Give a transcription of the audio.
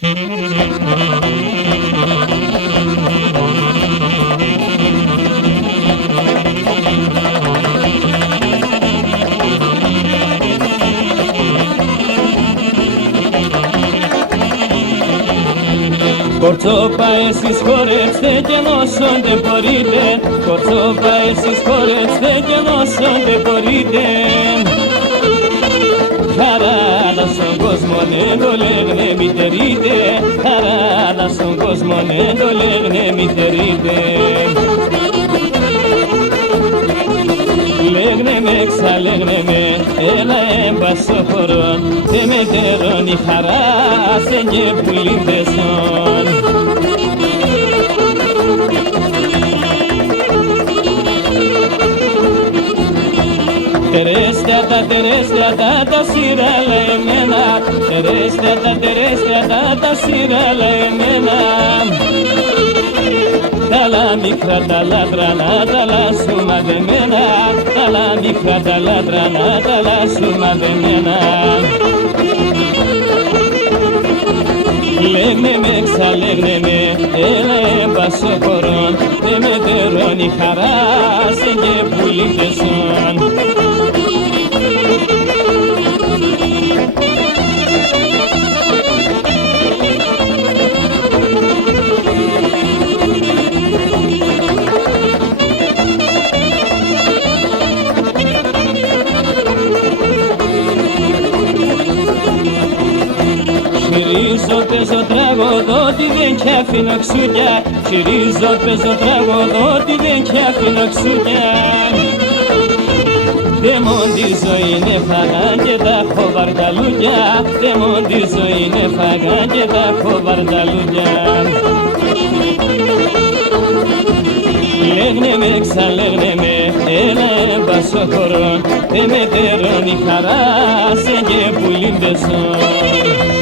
Κορτσόπα εσείς χορέψτε και όσο δεν μπορείτε, κορτσόπα εσείς χορέψτε και όσο δεν μπορείτε. Χαράδα στον κόσμο ναι το λέγνε μητερείτε, χαράδα στον κόσμο ναι το λέγνε μητερείτε. Λέγνε με, ξαλέγνε με, έλα έμπασο χωρών, και με τερώνει χαρά σε και πουλήν πεσόν. Τερέστια τα σειράλα εμένα, τερέστια τα σειράλα εμένα. Τα λαμικρά τα λάτρανα τα λάσου μαδεμένα, τα λαμικρά τα λάτρανα τα λάσου μαδεμένα. Λέγνε με, ξαλέγνε με, έλα έμπασο χωρών, και με τερώνει χαρά σε και πουλήν πεσόν. Συρίζω, παίζω, τραγωδότη, δεν κι αφήνω ξούκια. Συρίζω, παίζω, τραγωδότη, δεν κι αφήνω ξούκια. Δεμόν τη ζωή είναι φαγάν και τα έχω βαρδαλούδια, δεμόν τη ζωή είναι φαγάν και τα έχω βαρδαλούδια. Λέγνε με, ξαλέγνε με, έλα έμπασο χωρών, και με τερώνει χαρά σε και πουλήν πεσόν.